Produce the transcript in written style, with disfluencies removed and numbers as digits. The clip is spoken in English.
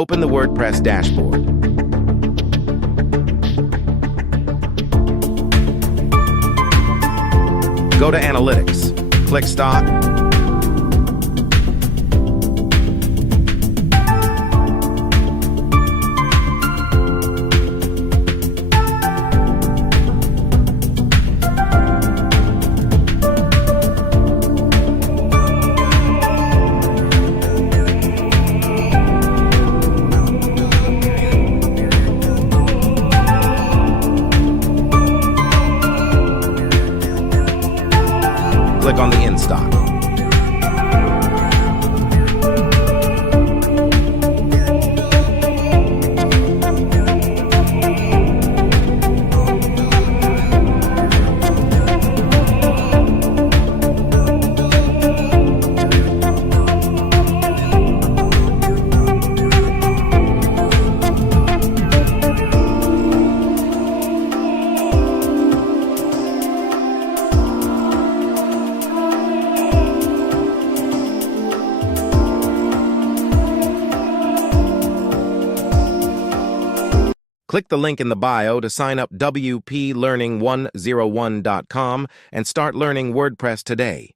Open the WordPress dashboard. Go to Analytics. Click Stock. Click on the In Stock. Click the link in the bio to sign up WPLearning101.com and start learning WordPress today.